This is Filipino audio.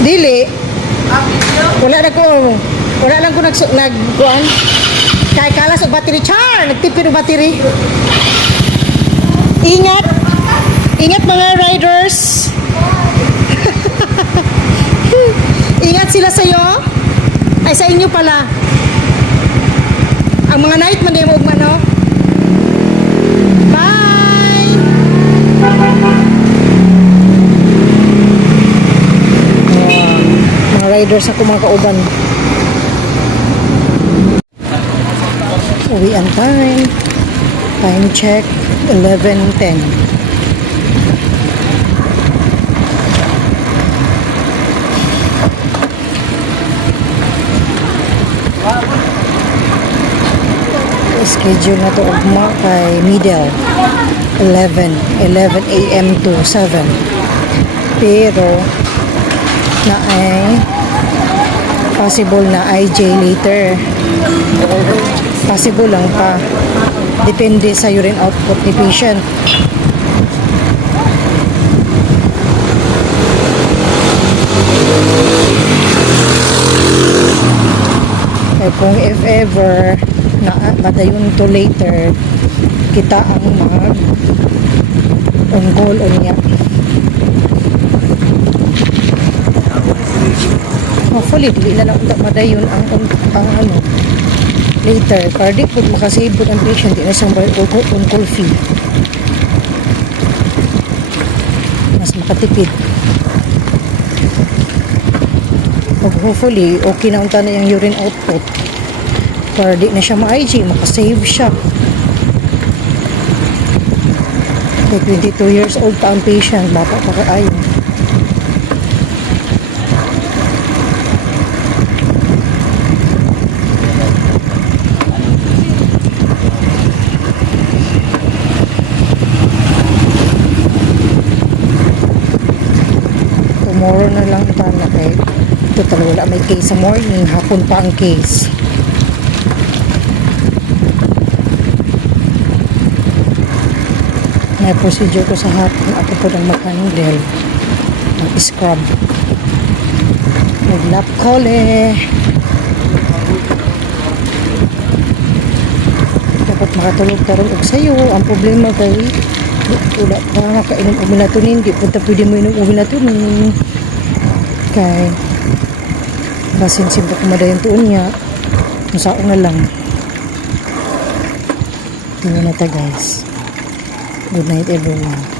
Dili. Wala na ko. Wala lang ko nag nag kuan. Kay kalas og battery char, nagtipid og battery. Ingat. Ingat mga riders. Ingat sila sa iyo. Ay sa inyo pala. Ang mga night man mo ano. Bye. Mga riders ako mga kauban. Uwian time. Time check, 11.10. Schedule na to ugma kay middle 11 11 a.m. to 7 pero na ay possible na IJ later. Possible lang pa. Depende sa urine output ni patient. Eh kung if ever na madayon to later kita ang mag unggol unya hopefully dili na lang madayon ang, ang, ang ano later para di po makasave po ang patient di na siyang bayad unggol, unggol fee mas makatipid Pag hopefully, okay na unta na yung urine output. Para di na siya ma-IG, makasave siya. Kaya 22 years old pa ang patient, bata pa kaayo. Tomorrow na lang tala kay total wala may case sa morning, hapon pa ang case. May procedure ko sa hapon, ako po nang mag-handle ng scrub. With lap kole. Dapat makatulog-tarog og sayo. Ang problema kay wala pa makainom og melatonin. Di punta pwede mo inom og melatonin. Kay basin simpa kumadayon tuon niya. Masaon na lang. Tingnan na ta guys. Good night everyone.